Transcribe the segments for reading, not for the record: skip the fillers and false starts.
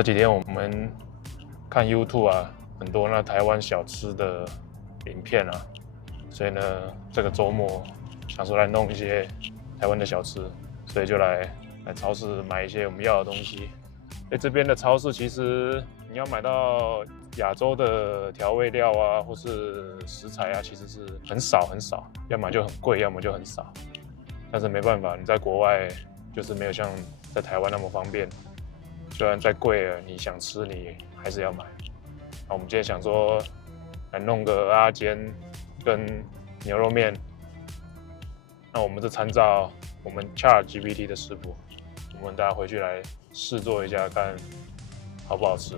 这几天我们看 YouTube 啊，很多那台湾小吃的影片啊，所以呢，这个周末想说来弄一些台湾的小吃，所以就来超市买一些我们要的东西。这边的超市其实你要买到亚洲的调味料啊，或是食材啊，其实是很少很少，要么就很贵，要么就很少。但是没办法，你在国外就是没有像在台湾那么方便。虽然再贵了，你想吃你还是要买。那我们今天想说来弄个蚵仔煎跟牛肉面。那我们是参照我们 ChatGPT 的食谱，我们大家回去来试做一下，看好不好吃。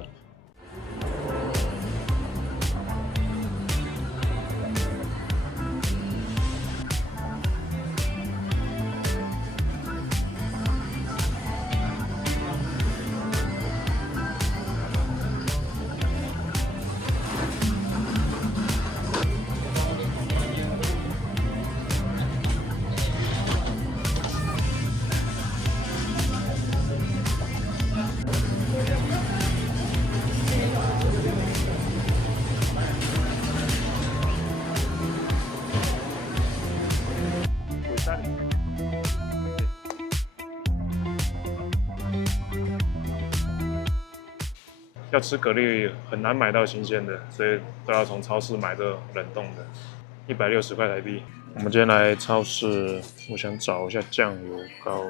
要吃蛤蜊很难买到新鲜的，所以都要从超市买这冷冻的，160块台币。我们今天来超市，我想找一下酱油膏，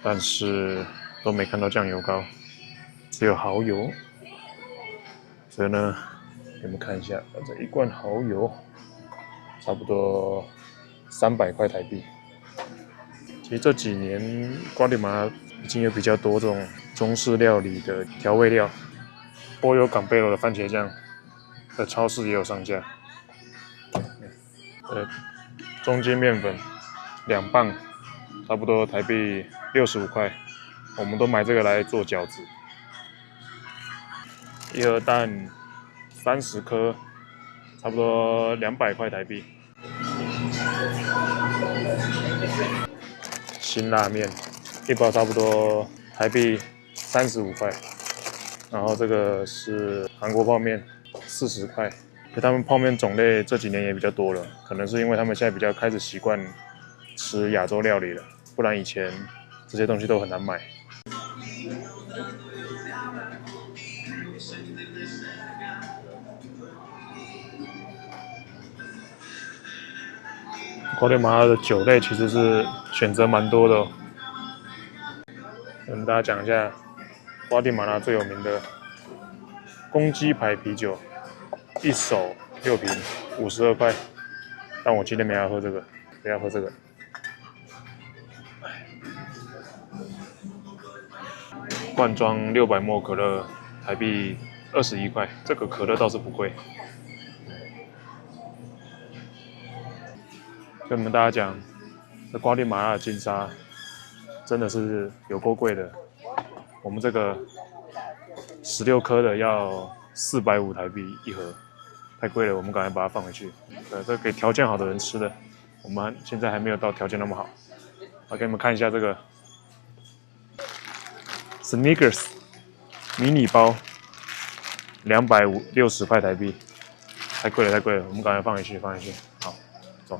但是都没看到酱油膏，只有蚝油。所以呢，你们看一下，这一罐蚝油差不多300块台币。其实这几年瓜地马拉已经有比较多这种中式料理的调味料，波尤港贝罗的番茄酱在超市也有上架。中筋面粉2磅，差不多台币65块，我们都买这个来做饺子。一盒蛋30颗，差不多200块台币。辛辣面一包差不多台币35块，然后这个是韩国泡面40块。他们泡面种类这几年也比较多了，可能是因为他们现在比较开始习惯吃亚洲料理了，不然以前这些东西都很难买。瓜地马拉的酒类其实是选择蛮多的哦。跟大家讲一下，瓜地马拉最有名的公鸡牌啤酒，一手6瓶，52块。但我今天没要喝这个，不要喝这个。罐装600ml可乐，台币21块。这个可乐倒是不贵。跟你们大家讲，这瓜地马拉的金沙真的是有够贵的。我们这个16颗的要450台币一盒，太贵了，我们赶快把它放回去。这给条件好的人吃的，我们现在还没有到条件那么好。我给你们看一下这个 Snickers 迷你包，260块台币，太贵了，太贵了，我们赶快放回去，放回去。好，走。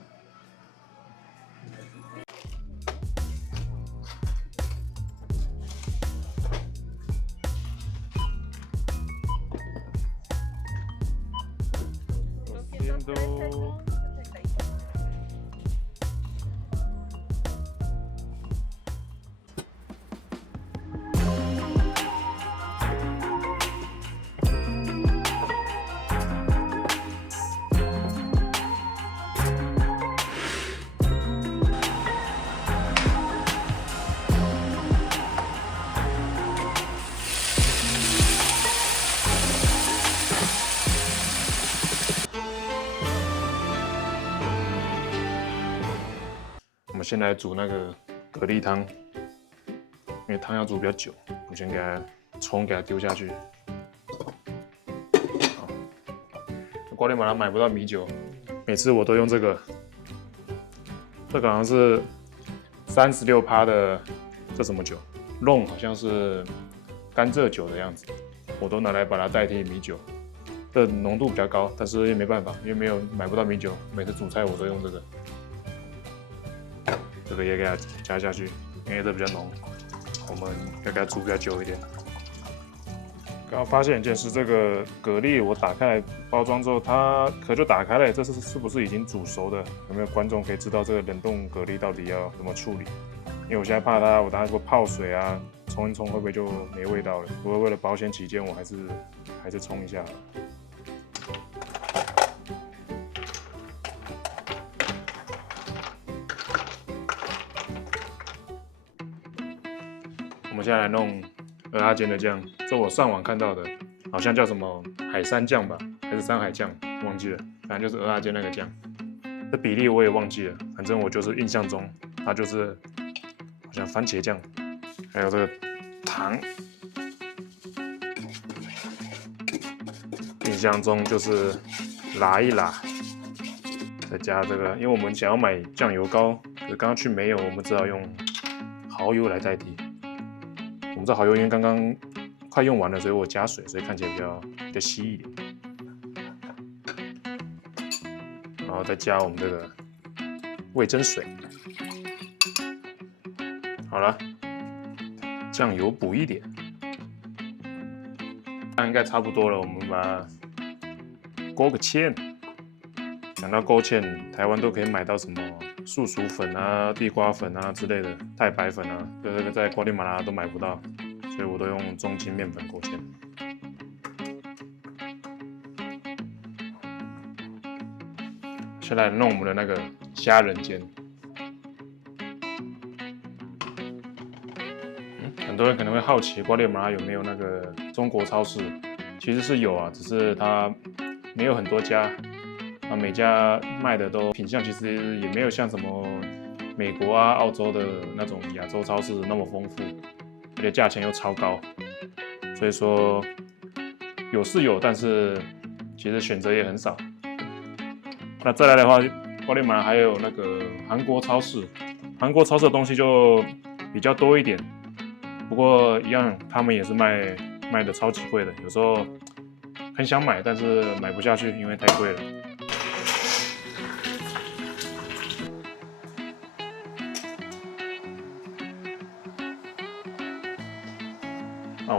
我们先来煮那个蛤蜊汤，因为汤要煮比较久，我先给它葱给它丢下去。好，瓜地马拉买不到米酒，每次我都用这个，这个好像是36%的，这什么酒？Long 好像是甘蔗酒的样子，我都拿来把它代替米酒。的浓度比较高，但是也没办法，因为买不到米酒，每次煮菜我都用这个。这个也给它加下去，因为这比较浓，我们要给它煮比较久一点。刚刚发现一件事，这个蛤蜊我打开来包装之后，它壳就打开了，这是不是已经煮熟的？有没有观众可以知道这个冷冻蛤蜊到底要怎么处理？因为我现在怕它，我等下如果泡水啊，冲一冲会不会就没味道了？不过为了保险起见，我还是冲一下。我们现在来弄蚵仔煎的酱，这我上网看到的，好像叫什么海山酱吧，还是山海酱，忘记了，反正就是蚵仔煎那个酱。这比例我也忘记了，反正我就是印象中它就是好像番茄酱，还有这个糖，印象中就是拉一拉，再加这个，因为我们想要买酱油膏，可是刚刚去没有，我们只好用蚝油来代替。我们这蚝油因为刚刚快用完了，所以我加水，所以看起来比较稀一点。然后再加我们这个味噌水。好了，酱油补一点，那应该差不多了。我们把它勾个芡。讲到勾芡，台湾都可以买到什么素薯粉啊、地瓜粉啊之类的，太白粉啊，这个在瓜地马拉都买不到，所以我都用中筋面粉勾芡。先来弄我们的那个虾仁煎。很多人可能会好奇瓜地马拉有没有那个中国超市，其实是有啊，只是它没有很多家。每家卖的都品相其实也没有像什么美国啊、澳洲的那种亚洲超市那么丰富，而且价钱又超高，所以说有是有，但是其实选择也很少。那再来的话，瓜地马拉还有那个韩国超市，韩国超市的东西就比较多一点，不过一样他们也是卖的超级贵的，有时候很想买，但是买不下去，因为太贵了。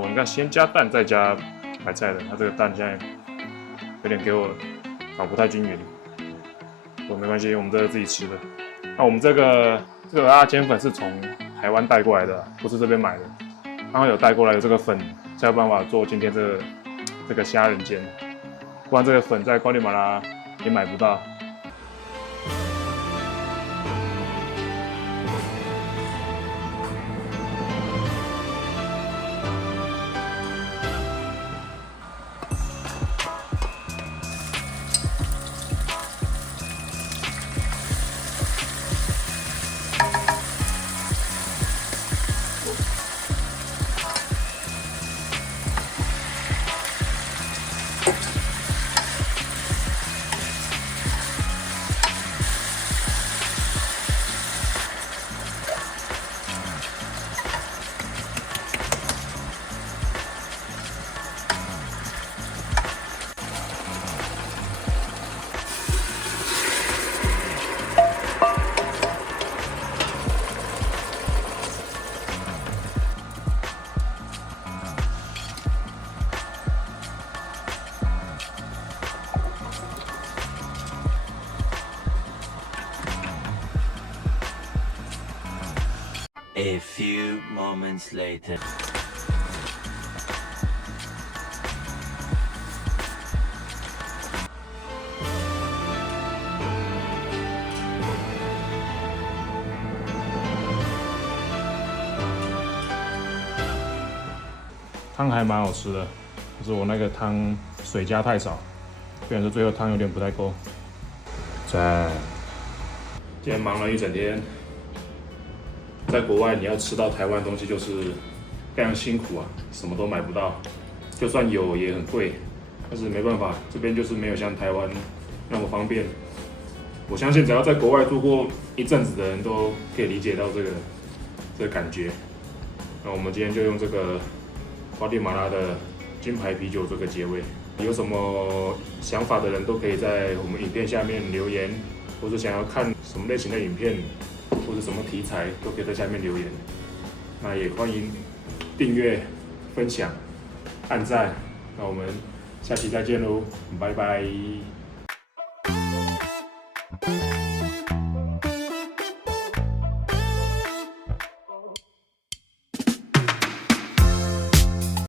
我应该先加蛋，再加白菜的。它这个蛋现在有点给我搞不太均匀，不过没关系，我们这是自己吃的。那我们这个蚵仔煎粉是从台湾带过来的，不是这边买的。刚好有带过来的这个粉，才有办法做今天这个虾仁煎，不然这个粉在瓜地马拉也买不到。A few moments later. 汤还蛮好吃的，可是我那个汤水加太少，变成是最后汤有点不太够。赞！今天忙了一整天。在国外，你要吃到台湾东西就是非常辛苦啊，什么都买不到，就算有也很贵，但是没办法，这边就是没有像台湾那么方便。我相信只要在国外住过一阵子的人都可以理解到这个感觉。那我们今天就用这个瓜地马拉的金牌啤酒做个结尾。有什么想法的人都可以在我们影片下面留言，或者想要看什么类型的影片，或者什么题材，都可以在下面留言。那也欢迎订阅、分享、按赞。那我们下期再见喽，拜拜。